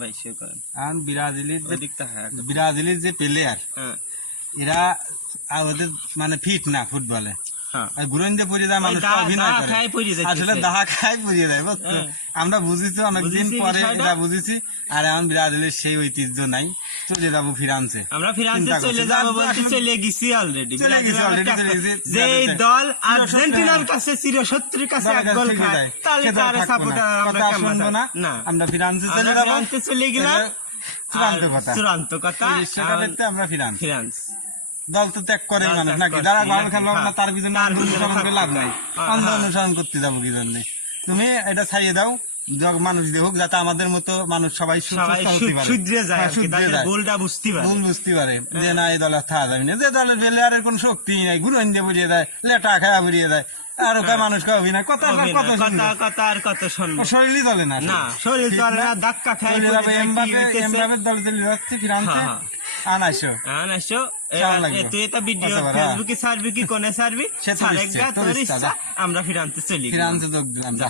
ভাই সে করেন এখন ব্রাজিলের যে ওদিকটা হ্যাঁ ব্রাজিলের যে প্লেয়ার হ্যাঁ এরা আর ওদের মানে ফিট না ফুটবলে হ্যাঁ। হ্যাঁ। আমরা বুঝেছি অনেকদিন পরে এটা বুঝেছি। আর এখন ব্রাজিলের সেই ঐতিহ্য নাই। চলে যাব ফিরান্সে। আমরা ফ্রান্সে চলে যাব বলতে চলে গেছি অলরেডি চলে গেছি already, চলে গেছি। যে দল আর্জেন্টিনার কাছে চিরশত্রুর কাছে এক গোল খায় তাহলে তার সাপোর্টার আমরা কেমন না। আমরা ফিরান্সে চলে যাব। চলে গেলাম। চূড়ান্ত কথা। চূড়ান্ত কথা। আমরা ফিরান্স। ফ্রান্স। দল তো ত্যাগ করে দল মানুষ নাকি? যারা ভালো নাকি? না। তার পিছনে আন্দোলন করে লাভ নাই। হ্যাঁ, আন্দোলন হ্যাঁ। অনুসরণ করতে যাব কি জন্য তুমি এটা ছাইয়ে দাও মানুষ দেখুক যাতে আমাদের মতো মানুষ সবাই হ্যাঁ, বুঝতে পারে। যে না এই দলের থাকা যাবে না। যে দলের প্লেয়ারের কোন শক্তি নাই ঘুরন দিয়ে বুঝিয়ে দেয় লেটা খায়া বুঝিয়ে দেয়। আর ওকে মানুষকে অভিনয় কত অভিনয়, কত কথা কথা আর কত শুনব। শরীরই চলে না না শরীর না? না ধাক্কা এমবাপের দলে চলে যাচ্ছে ফিরান্সে তুই এটা ভিডিও কত বড়, ফেসবুকে ছাড়বি কি কোনে ছাড়বি? ছাড়ে গা, তোর তোর ইচ্ছা, ইচ্ছা আমরা ফিরান্তে চলি। ফিরান্তে যোগ দিলাম যা।